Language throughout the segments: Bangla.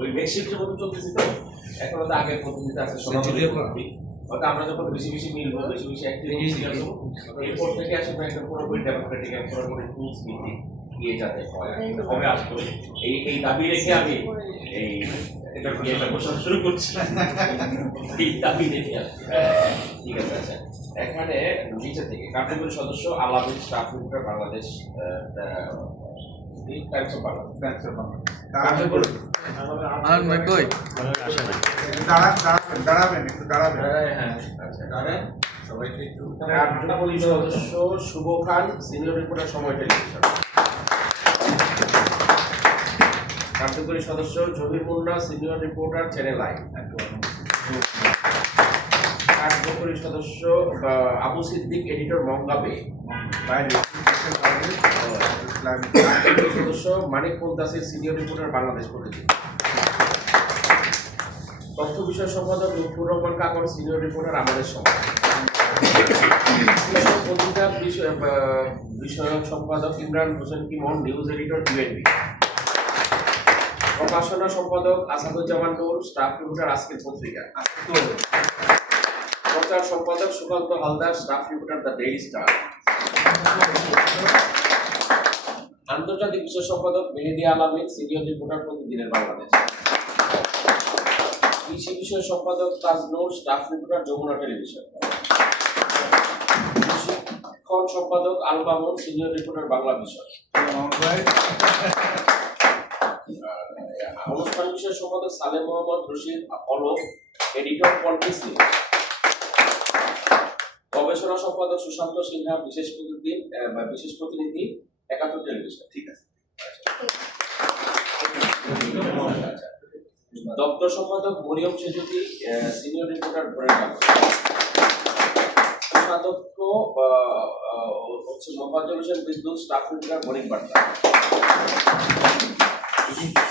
ওই মেক্সিকোর মতো চলতেছি তো এখন তো আগের পদ্ধতিতে আছে হয়তো আমরা যখন বেশি বেশি মিলবো বেশি বেশি অ্যাক্টিভিটি শিখবো এরপর থেকে আসলে একটা পুরোপুরি ডেমোক্রেটিক এবং পুরোপুরি টুলস ভিত্তিক গিয়ে যাতে হয় হবে আসতো এই দাবি রেখে আমি এই এটা ঘোষণা শুরু করছি এই দাবি রেখে ঠিক আছে আচ্ছা এখানে নিচে থেকে কার্যকরী সদস্য Alamin staff reporter Bangladesh Times of Bangladesh কার্যকরী কার্যকরী সদস্য Shuvo Khan senior reporter Somoy television কার্যকরী সদস্য Zahir Munna senior reporter channel I কার্যকরী সদস্য আবু সিদ্দিক এডিটর মঙ্গাবে কার্যকরী সদস্য মানিক মুন্তাসির সিনিয়র রিপোর্টার বাংলাদেশ প্রতিদিন তথ্য বিষয় সম্পাদক লুৎফুর রহমান কাকর সিনিয়র রিপোর্টার আমাদের সমাজ পত্রিকা বিষয়ক সম্পাদক Imran Hossain Kimon news editor UNB প্রকাশনা সম্পাদক আসাদুজ্জামান নূর স্টাফ রিপোর্টার আজকের পত্রিকা প্রচার সম্পাদক Sukanta Haldar staff reporter the daily star আন্তর্জাতিক বিষয় সম্পাদক মেহেদি আলামিন সিনিয়র রিপোর্টার প্রতিদিনের বাংলাদেশ কৃষি বিষয় সম্পাদক Tajnur staff reporter Jamuna television শিক্ষণ সম্পাদক আল মামুন সিনিয়র রিপোর্টার বাংলা বিষয় অনুষ্ঠান বিষয় সম্পাদক সালেম মোহাম্মদ রশিদ অলোক এডিটর পলিটিক্স গবেষণা সম্পাদক সুশান্ত সিনহা বিশেষ প্রতিনিধি ৭১ টেলিভিশন ঠিক আছে দপ্তর সম্পাদক মরিয়ম সেজুতি সিনিয়র রিপোর্টার ভোরের কাগজ কোষাধ্যক্ষ হচ্ছে মোফাজ্জল হোসেন বিদ্যুৎ স্টাফ রিপোর্টার বণিক বার্তা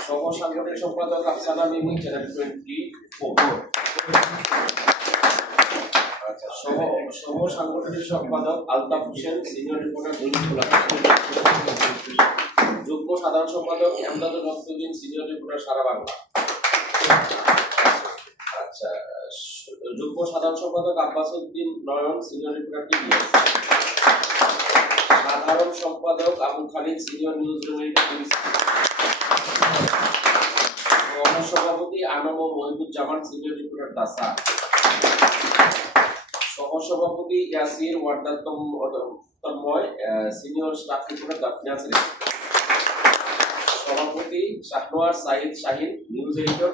সহ সাংগঠনিক সম্পাদক আফসানা মিমি চ্যানেল 24 আচ্ছা সহ সাংগঠনিক সম্পাদক আলতাফ হোসেন সিনিয়র রিপোর্টার দৈনিক খোলা যুগ্ম সাধারণ সম্পাদক এমদাদুল হকউদ্দিন সিনিয়র রিপোর্টার সারা বাংলা আচ্ছা যুগ্ম সাধারণ সম্পাদক Abbas Uddin Nayan senior reporter TVS সাধারণ সম্পাদক Abu Khalid senior newsroom editor সভাপতি আনম ও মহিবুজ্জামান সিনিয়র রিপোর্টার দাসা সহসভাপতি Yasir Wardar Tanmoy senior staff reporter the finance সভাপতি শাহনোয়ার সাইদ শাহিন নিউজ এডিটর